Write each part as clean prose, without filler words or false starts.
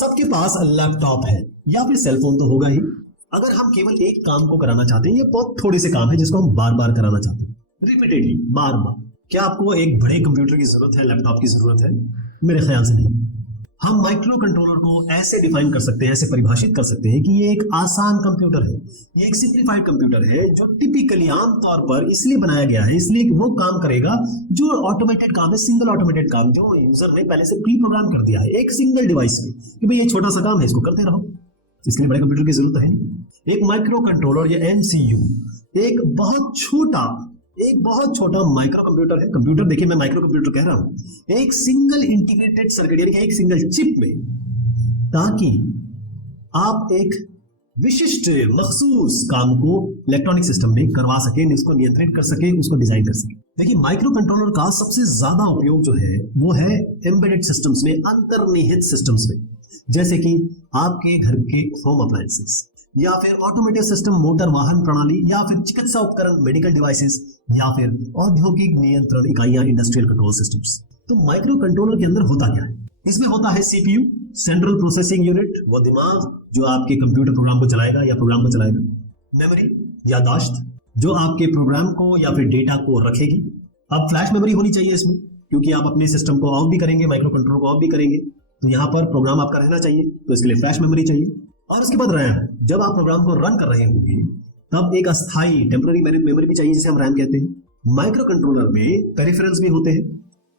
सबके पास लैपटॉप है या फिर सेलफोन तो होगा ही। अगर हम केवल एक काम को कराना चाहते हैं, ये बहुत थोड़े से काम है जिसको हम बार बार कराना चाहते हैं, रिपीटेडली, बार बार। क्या आपको एक बड़े कंप्यूटर की जरूरत है, लैपटॉप की जरूरत है? मेरे ख्याल से नहीं। हम माइक्रो कंट्रोलर को ऐसे डिफाइन कर सकते हैं, ऐसे परिभाषित कर सकते हैं कि ये एक आसान कंप्यूटर है, ये एक सिंप्लीफाइड कंप्यूटर है जो टिपिकली आमतौर पर इसलिए बनाया गया है, इसलिए कि वो काम करेगा जो ऑटोमेटेड काम है, सिंगल ऑटोमेटेड काम जो यूजर ने पहले से प्री प्रोग्राम कर दिया है एक सिंगल डिवाइस में कि भाई ये छोटा सा काम है, इसको करते रहो, इसके लिए बड़े कंप्यूटर की जरूरत है नहीं। एक माइक्रो कंट्रोलर या एमसीयू एक बहुत छोटा माइक्रो कंप्यूटर है। कंप्यूटर देखिए, मैं माइक्रो कंप्यूटर कह रहा हूं, एक सिंगल इंटीग्रेटेड सर्किट यानी कि एक सिंगल चिप में, ताकि आप एक विशिष्ट मखसूस काम को इलेक्ट्रॉनिक सिस्टम में करवा सके, उसको नियंत्रित कर सके, उसको डिजाइन कर सके। देखिए, माइक्रो कंट्रोलर का सबसे ज्यादा उपयोग जो है वो है एम्बेडेड सिस्टम्स में, अंतर्निहित सिस्टम्स में, जैसे कि आपके घर के होम अप्लायंसेस या फिर ऑटोमेटिक सिस्टम, मोटर वाहन प्रणाली, या फिर चिकित्सा उपकरण, मेडिकल डिवाइसेस, या फिर औद्योगिक नियंत्रण इकाइयां, इंडस्ट्रियल कंट्रोल सिस्टम्स। तो माइक्रो कंट्रोलर के अंदर होता क्या है? इसमें होता है सीपीयू, सेंट्रल प्रोसेसिंग यूनिट, वो दिमाग जो आपके कंप्यूटर प्रोग्राम को चलाएगा या प्रोग्राम को चलाएगा। मेमोरी, याददाश्त, जो आपके प्रोग्राम को या फिर डेटा को रखेगी। अब फ्लैश मेमोरी होनी चाहिए इसमें, क्योंकि आप अपने सिस्टम को ऑफ भी करेंगे, माइक्रो कंट्रोलर को ऑफ भी करेंगे, तो यहाँ पर प्रोग्राम आपका रहना चाहिए, तो इसके लिए फ्लैश मेमोरी चाहिए। और उसके बाद रैम, जब आप प्रोग्राम को रन कर रहे होंगे तब एक अस्थाई टेम्पररी मेमोरी भी चाहिए, जिसे हम रैम कहते हैं। माइक्रो कंट्रोलर में पेरिफेरल्स भी होते हैं,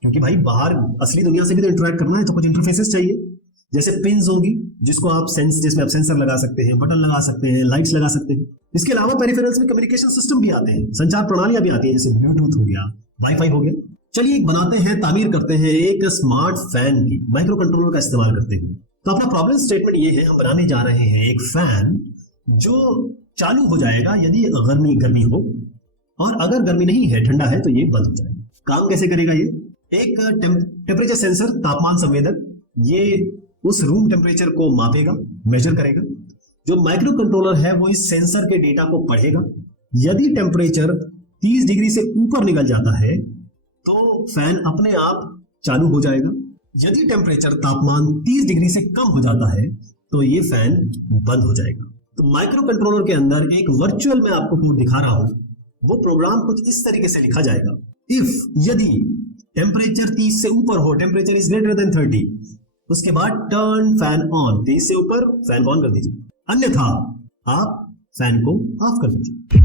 क्योंकि भाई बाहर असली दुनिया से भी तो इंटरेक्ट करना है, तो कुछ इंटरफेसेस चाहिए, जैसे पिन्स होगी जिसको आप जिसमें आप सेंसर लगा सकते हैं, बटन लगा सकते हैं, लाइट्स लगा सकते हैं। इसके अलावा पेरिफेरल्स में कम्युनिकेशन सिस्टम भी आते हैं, संचार प्रणालियां भी आती हैं, जैसे ब्लूटूथ हो गया, वाईफाई हो गया। चलिए एक बनाते हैं, तामीर करते हैं एक स्मार्ट फैन की, माइक्रो कंट्रोलर का इस्तेमाल करते हुए। तो अपना प्रॉब्लम स्टेटमेंट ये है, हम बनाने जा रहे हैं एक फैन जो चालू हो जाएगा यदि गर्मी हो, और अगर गर्मी नहीं है, ठंडा है, तो ये बंद हो जाएगा। काम कैसे करेगा ये? एक टेम्परेचर सेंसर, तापमान संवेदक, ये उस रूम टेम्परेचर को मापेगा, मेजर करेगा। जो माइक्रो कंट्रोलर है वो इस सेंसर के डेटा को पढ़ेगा। यदि टेम्परेचर 30 डिग्री से ऊपर निकल जाता है तो फैन अपने आप चालू हो जाएगा। यदि टेम्परेचर, तापमान 30 डिग्री से कम हो जाता है तो ये फैन बंद हो जाएगा। तो माइक्रो कंट्रोलर के अंदर एक वर्चुअल में आपको कोड दिखा रहा हूं, वो प्रोग्राम कुछ इस तरीके से लिखा जाएगा। इफ, यदि टेम्परेचर 30 से ऊपर हो, टेम्परेचर इज ग्रेटर देन 30, उसके बाद टर्न फैन ऑन, 30 से ऊपर फैन ऑन कर दीजिए, अन्यथा आप फैन को ऑफ कर दीजिए।